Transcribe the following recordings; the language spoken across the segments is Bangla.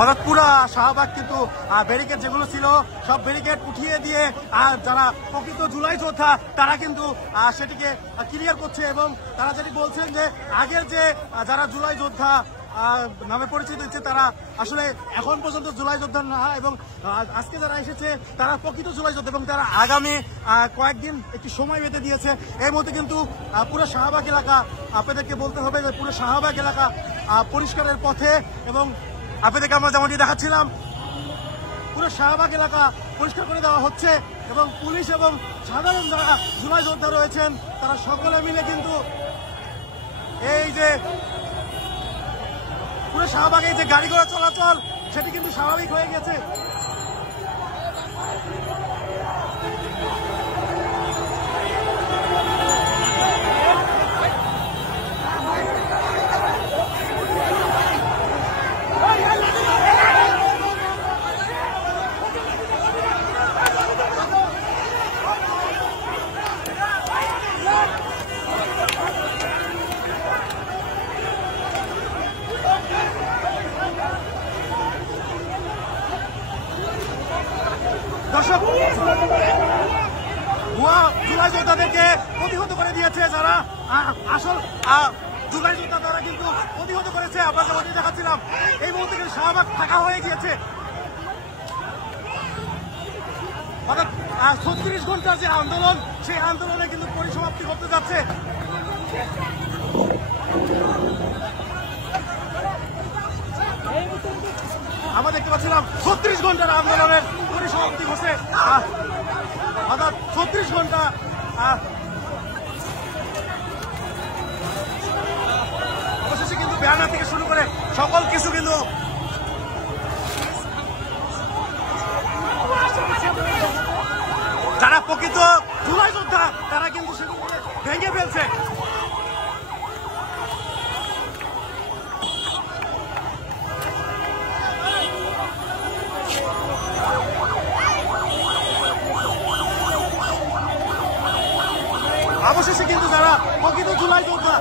অর্থাৎ পুরা শাহবাগ কিন্তু ব্যারিকেড যেগুলো ছিল সব ব্যারিকেড উঠিয়ে দিয়ে যারা প্রকৃত জুলাই যোদ্ধা তারা কিন্তু সেটিকে ক্লিয়ার করছে এবং তারা যেটি বলছেন যে আগের যে যারা জুলাই যোদ্ধা নামে পরিচিত দিচ্ছে তারা আসলে এখন পর্যন্ত জুলাই যোদ্ধা না এবং আজকে যারা এসেছে তারা প্রকৃত জুলাই যোদ্ধা এবং তারা আগামী কয়েকদিন একটি সময় বেঁধে দিয়েছে। এর মধ্যে কিন্তু পুরো শাহবাগ এলাকা আপনাদেরকে বলতে হবে যে পুরো শাহবাগ এলাকা পরিষ্কারের পথে এবং আপনাদেরকে আমরা যেমনটি দেখাচ্ছিলাম পুরো শাহবাগ এলাকা পরিষ্কার করে দেওয়া হচ্ছে এবং পুলিশ এবং সাধারণ যারা জুলাই যোদ্ধা রয়েছেন তারা সকলে মিলে কিন্তু এই যে পুরো শাহবাগে যে গাড়ি ঘোড়া চলাচল সেটি কিন্তু স্বাভাবিক হয়ে গেছে। দর্শক ভুয়া জুলাই যোদ্ধাদেরকে প্রতিহত করে দিয়েছে যারা আসল জুলাই যোদ্ধা তারা কিন্তু প্রতিহত করেছে। আমরা যেমনটি দেখাচ্ছিলাম এই মুহূর্তে কিন্তু শাহবাগ ফাঁকা হয়ে গিয়েছে। অর্থাৎ 36 ঘন্টার যে আন্দোলন সেই আন্দোলনে কিন্তু পরিসমাপ্তি করতে যাচ্ছে। আমরা দেখতে পাচ্ছিলাম 36 ঘন্টার আন্দোলনের পরিসমাপ্তি ঘটছে অর্থাৎ 36 ঘন্টা অবশেষে কিন্তু ব্যানার থেকে শুরু করে সকল কিছু কিন্তু যারা প্রকৃত জুলাই যোদ্ধা তারা কিন্তু সেগুলো ভেঙে ফেলছে। অবশেষে কিন্তু যারা প্রকৃত জুলাই যোদ্ধা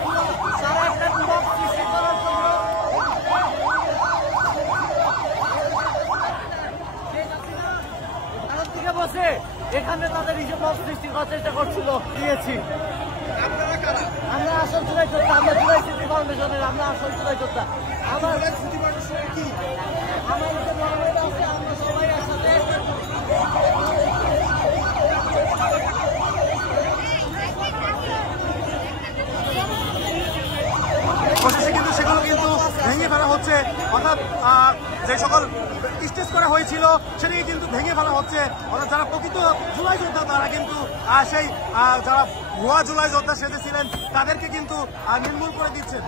বসে এখানে তাদের হিসেব সৃষ্টি করার চেষ্টা করছিল দিয়েছি। আমরা আসল জুলাই যোদ্ধা, আমরা জুলাই সিটি ফাউন্ডেশনের, আমরা আসল জুলাই যোদ্ধা। আমার কি আমার আছে আমরা সবাই একসাথে অবশেষে কিন্তু সেগুলো কিন্তু ভেঙে ফেলা হচ্ছে অর্থাৎ যে সকল স্টেজ করা হয়েছিল সেটাকে কিন্তু ভেঙে ফেলা হচ্ছে। অর্থাৎ যারা প্রকৃত জুলাই যোদ্ধা তারা কিন্তু সেই যারা ভুয়া জুলাই যোদ্ধা সেজেছিলেন তাদেরকে কিন্তু নির্মূল করে দিচ্ছেন।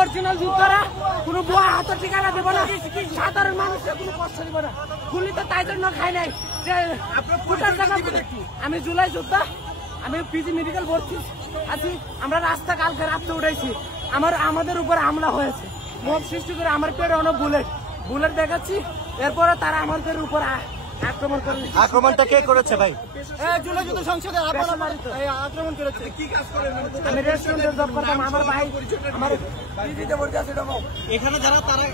অরিজিনাল যোদ্ধারা কোনো ভুয়া হাতের ঠিকানা দেবো না, সাধারণ মানুষের কোনো কষ্ট দেবো না। গুলি তো তাই জন্য খাই নাই যে আমি জুলাই যোদ্ধা, আমি পিজি মেডিকেল ভর্তি আছি। আমরা রাস্তা কালকে রাত্রে উঠেছি, আমাদের উপর হামলা হয়েছে, মব সৃষ্টি করে আমার পেটে অনেক বুলেট দেখাচ্ছি। এরপরে তারা আমাদের উপর আক্রমণ করে। আক্রমণটা কে করেছে ভাই? জুলাই যুদ্ধ সংসদে আক্রমণ করেছে। কি কাজ করেন? আমি রেস্টুরেন্টে জব করতাম। আমার ভাই আমার এখানে যারা তারা